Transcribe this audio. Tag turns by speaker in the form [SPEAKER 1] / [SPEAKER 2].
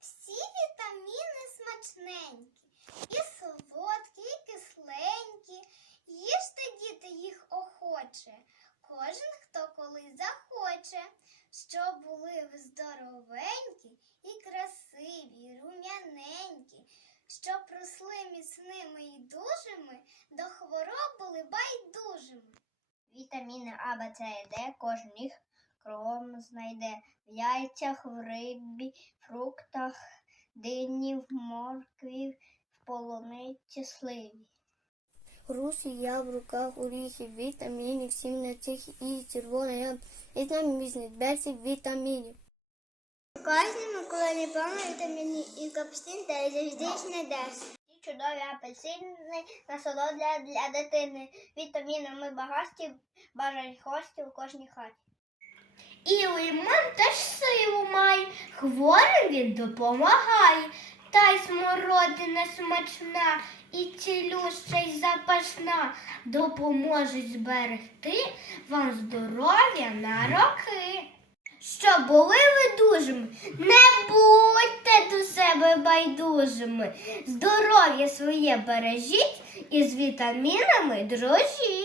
[SPEAKER 1] Всі вітаміни смачненькі, і солодкі, і кисленькі. Їжте, діти, їх охоче, кожен хто коли захоче, щоб були ви здоровенькі і красиві, і рум'яненькі, щоб росли міцними і дужими, до хвороб були байдужими. Вітаміни А, Б, і Д кожен їх кром знайде в яйцях, в рибі, фруктах, дині, в моркві, в полуниці, сливі.
[SPEAKER 2] Груші, яблука, горіхи, вітамінів, всім на цих і червоний яблук. І там міцний берці вітамінів.
[SPEAKER 1] У кожному колоні повно вітамінів і капстин та завжди знайдеш. І чудові апельсини, насолода для дитини. Вітамінами багаті, бажають гості у кожній хаті. І лимон теж силу має, хворим він допомагає. Та й смородина смачна і цілюща й запашна допоможуть зберегти вам здоров'я на роки. Щоб були ви дужими, не будьте до себе байдужими. Здоров'я своє бережіть і з вітамінами дружіть.